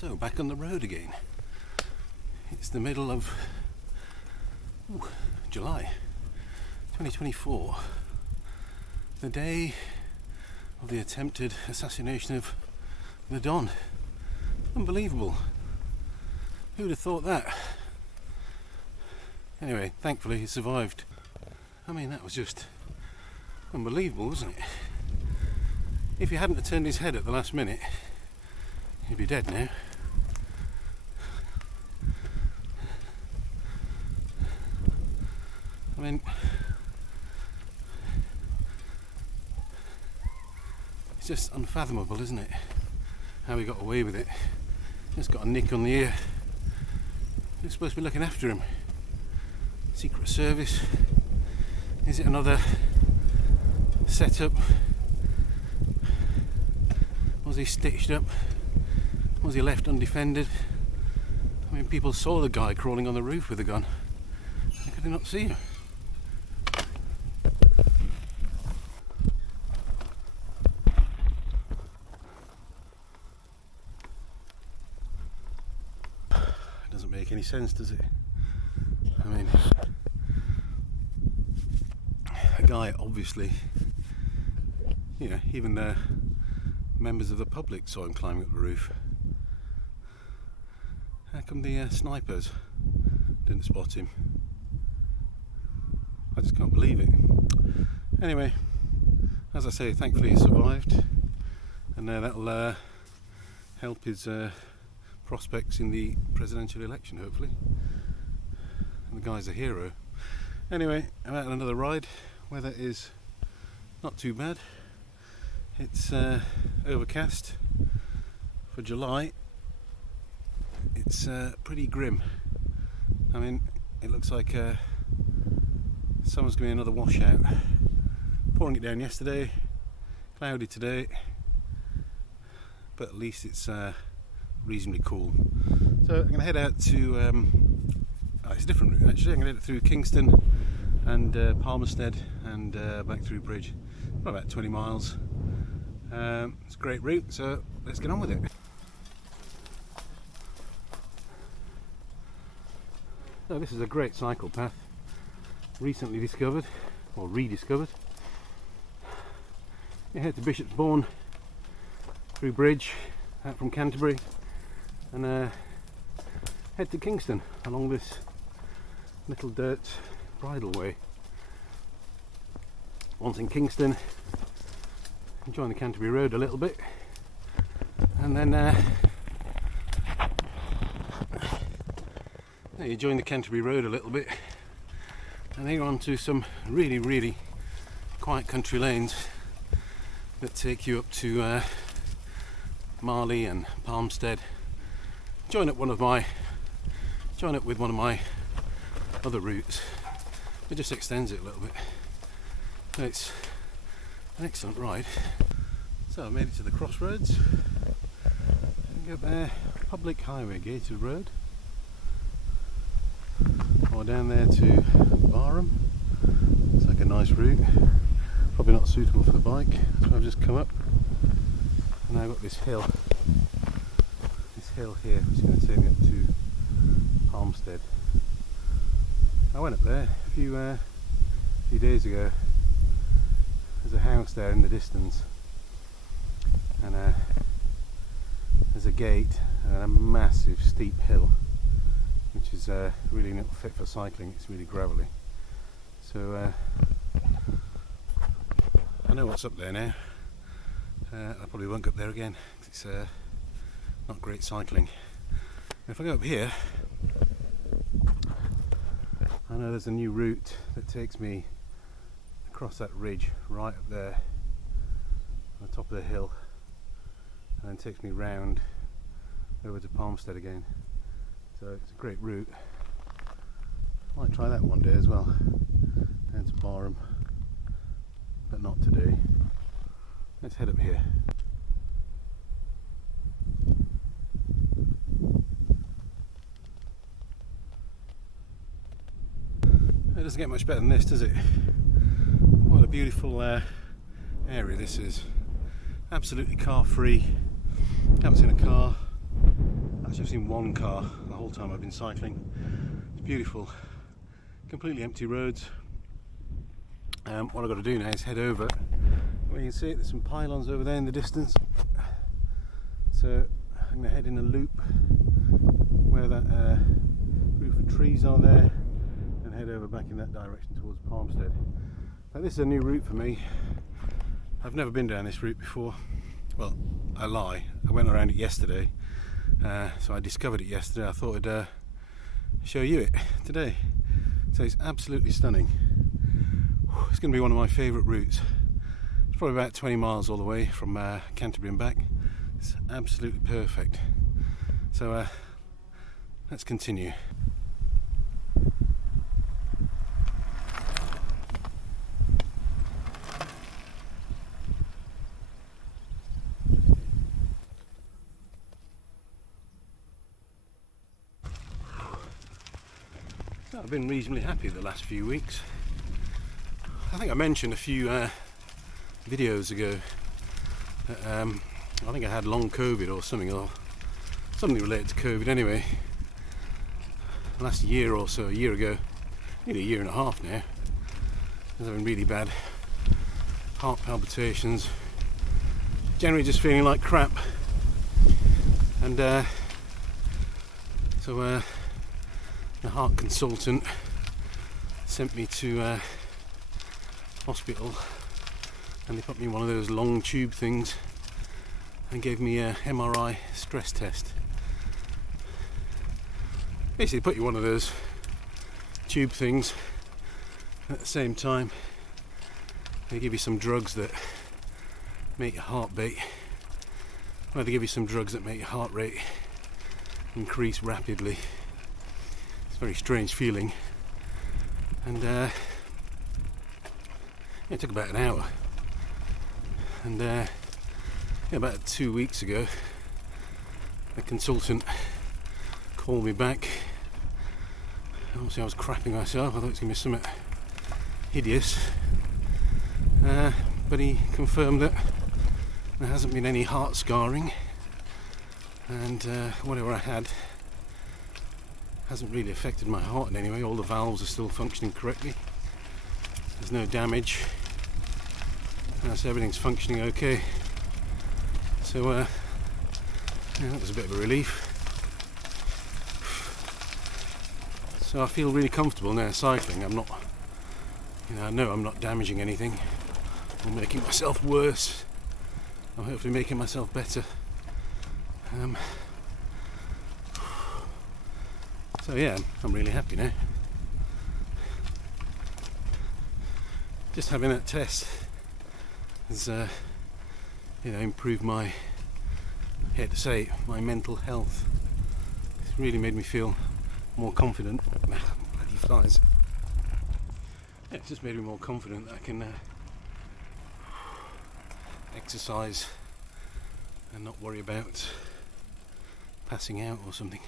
So back on the road again. It's the middle of July 2024, the day of the attempted assassination of the Don. Unbelievable. Who'd have thought that? Anyway, thankfully he survived. I mean, that was just unbelievable, wasn't it? If he hadn't turned his head at the last minute, he'd be dead now. I mean, it's just unfathomable, isn't it? How he got away with it. Just got a nick on the ear. Who's supposed to be looking after him? Secret Service? Is it another setup? Was he stitched up? Was he left undefended? I mean, people saw the guy crawling on the roof with a gun. How could they not see him? It doesn't make any sense, does it? I mean, a guy obviously, even members of the public saw him climbing up the roof. How come the snipers didn't spot him? I just can't believe it. Anyway, as I say, thankfully he survived, and that'll help his prospects in the presidential election, hopefully. And the guy's a hero. Anyway, I'm out on another ride. Weather is not too bad. It's overcast for July. It's pretty grim. I mean, it looks like summer's going to be another washout. Pouring it down yesterday, cloudy today, but at least it's reasonably cool. So I'm going to head out to it's a different route actually. I'm going to head through Kingston and Palmersted and back through Bridge. About 20 miles. It's a great route, so let's get on with it. So this is a great cycle path, recently discovered, or rediscovered. You head to Bishop's Bourne, through Bridge, out from Canterbury, and head to Kingston along this little dirt bridleway. Once in Kingston, join the Canterbury Road a little bit, and then you join the Canterbury Road a little bit, and then you're on to some really quiet country lanes that take you up to Marley and Palmstead. Join up with one of my other routes. It just extends it a little bit. So it's an excellent ride. So I made it to the crossroads. Go up there, public highway, gated road, or down there to Barham. It's like a nice route, probably not suitable for the bike, so I've just come up and I've got this hill here which is going to take me up to Palmstead. I went up there a few days ago. There's a house there in the distance, and there's a gate and a massive steep hill which is really not fit for cycling. It's really gravelly, so I know what's up there now. I probably won't go up there again. It's not great cycling. If I go up here, I know there's a new route that takes me across that ridge right up there on the top of the hill, and then takes me round over to Palmstead again. So it's a great route. I might try that one day as well, down to Barham, but not today. Let's head up here. It doesn't get much better than this, does it? What a beautiful area this is. Absolutely car free. Haven't seen a car Actually, I've seen one car the whole time I've been cycling. It's beautiful, completely empty roads. What I've got to do now is head over. Well, you can see it, there's some pylons over there in the distance. So I'm going to head in a loop where that group of trees are there and head over back in that direction towards Palmstead. Now, this is a new route for me. I've never been down this route before. Well, I lie. I went around it yesterday. So I discovered it yesterday. I thought I'd show you it today. So it's absolutely stunning. It's going to be one of my favourite routes. It's probably about 20 miles all the way from Canterbury and back. It's absolutely perfect. So let's continue. I've been reasonably happy the last few weeks. I think I mentioned a few videos ago that I think I had long COVID or something related to COVID anyway. Last year or so, a year ago, nearly a year and a half now, I was having really bad heart palpitations, generally just feeling like crap. And so the heart consultant sent me to hospital, and they put me in one of those long tube things and gave me a MRI stress test. Basically put you one of those tube things, at the same time they give you some drugs that make your heart beat, well, they give you some drugs that make your heart rate increase rapidly. It's a very strange feeling. And it took about an hour. And about 2 weeks ago, the consultant called me back. Obviously I was crapping myself. I thought it was going to be something hideous. But he confirmed that there hasn't been any heart scarring, and whatever I had hasn't really affected my heart in any way. All the valves are still functioning correctly. There's no damage. So everything's functioning okay. So yeah, that was a bit of a relief. So I feel really comfortable now cycling. I'm not, I know I'm not damaging anything or making myself worse. I'm hopefully making myself better. So yeah, I'm really happy now. Just having that test has, improved my, I hate to say it, my mental health. It's really made me feel more confident. Bloody flies. Yeah, it's just made me more confident that I can exercise and not worry about passing out or something.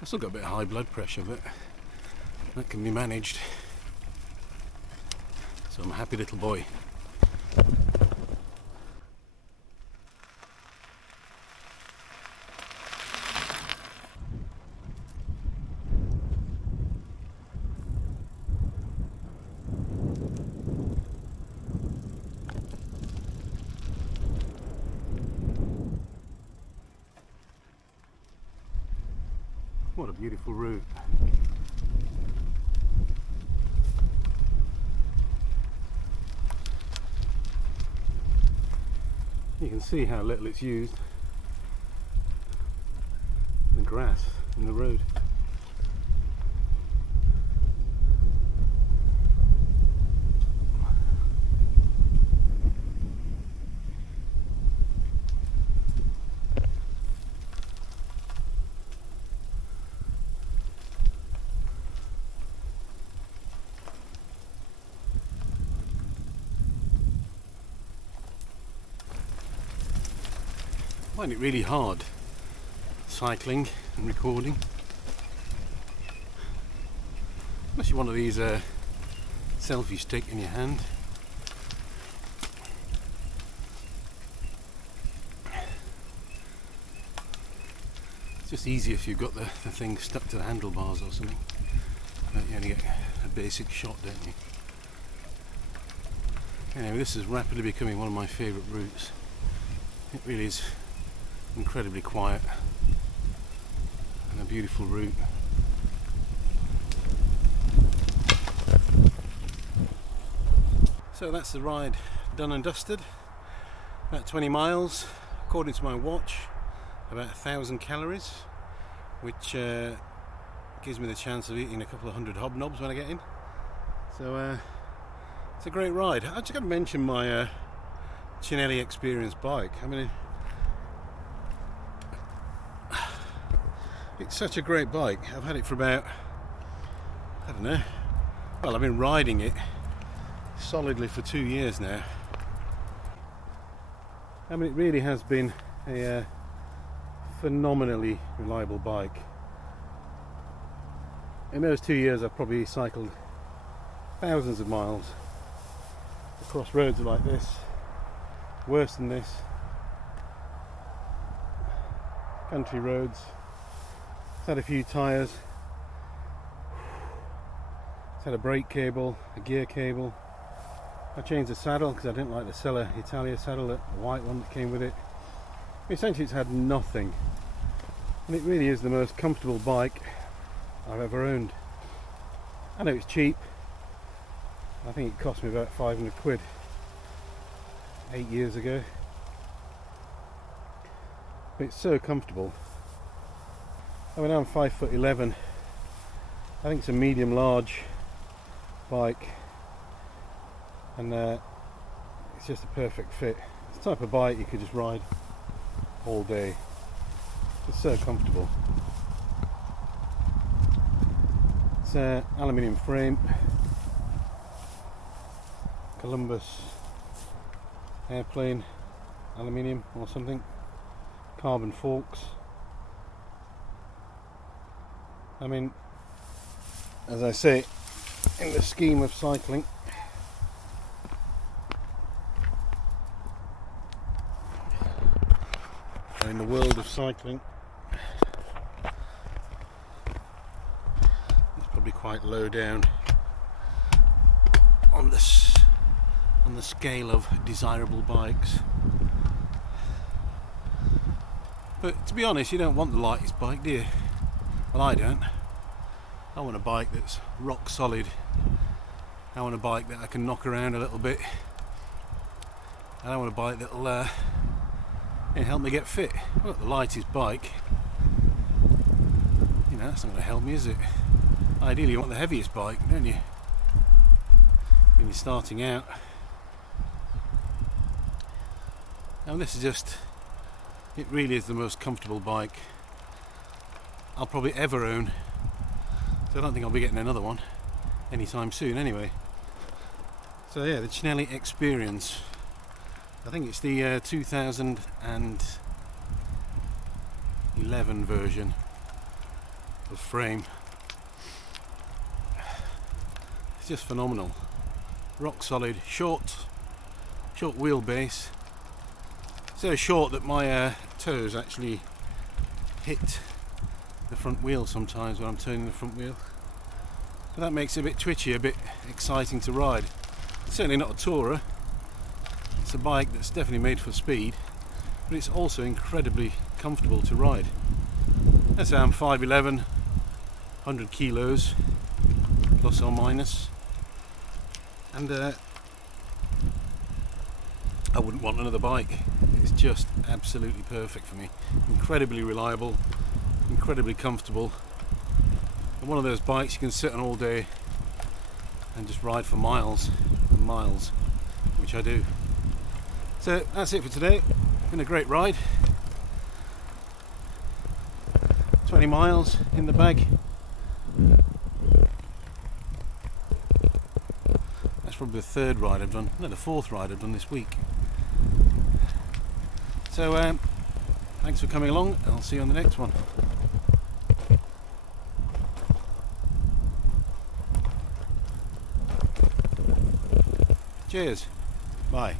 I've still got a bit of high blood pressure, but that can be managed. So I'm a happy little boy. What a beautiful route. You can see how little it's used. The grass in the road. I find it really hard cycling and recording, especially one of these selfie stick in your hand. It's just easier if you've got the thing stuck to the handlebars or something. But you only get a basic shot, don't you? Anyway, this is rapidly becoming one of my favourite routes. It really is incredibly quiet and a beautiful route. So that's the ride done and dusted. About 20 miles, according to my watch, about 1,000 calories, which gives me the chance of eating a couple of hundred hobnobs when I get in. So it's a great ride. I just got to mention my Cinelli Experience bike. I mean, it's such a great bike. I've had it for about, I don't know, well, I've been riding it solidly for 2 years now. I mean, it really has been a phenomenally reliable bike. In those 2 years I've probably cycled thousands of miles across roads like this, worse than this, country roads. It's had a few tyres, it's had a brake cable, a gear cable. I changed the saddle because I didn't like the Sella Italia saddle, the white one that came with it. Essentially it's had nothing, and it really is the most comfortable bike I've ever owned. I know it's cheap. I think it cost me about 500 quid 8 years ago, but it's so comfortable. I mean, I'm 5'11". I think it's a medium large bike, and it's just a perfect fit. It's the type of bike you could just ride all day. It's so comfortable. It's an aluminium frame, Columbus airplane aluminium or something, carbon forks. I mean, as I say, in the scheme of cycling, or in the world of cycling, it's probably quite low down on the scale of desirable bikes. But to be honest, you don't want the lightest bike, do you? Well, I don't. I want a bike that's rock solid. I want a bike that I can knock around a little bit. And I want a bike that'll help me get fit. Well, the lightest bike, you know, that's not going to help me, is it? Ideally you want the heaviest bike, don't you? When you're starting out. And this is just, it really is the most comfortable bike I'll probably ever own. So I don't think I'll be getting another one anytime soon anyway. So yeah, the Cinelli Experience. I think it's the 2011 version of frame. It's just phenomenal. Rock solid, short wheelbase. So short that my toes actually hit the front wheel sometimes when I'm turning the front wheel. But that makes it a bit twitchy, a bit exciting to ride. It's certainly not a tourer. It's a bike that's definitely made for speed, but it's also incredibly comfortable to ride. Let's say I'm 5'11", 100 kilos, plus or minus. And I wouldn't want another bike. It's just absolutely perfect for me. Incredibly reliable, incredibly comfortable, and one of those bikes you can sit on all day and just ride for miles and miles, which I do. So that's it for today. Been a great ride. 20 miles in the bag. That's probably the third ride I've done, no, the fourth ride I've done this week. So thanks for coming along. I'll see you on the next one. Cheers. Bye.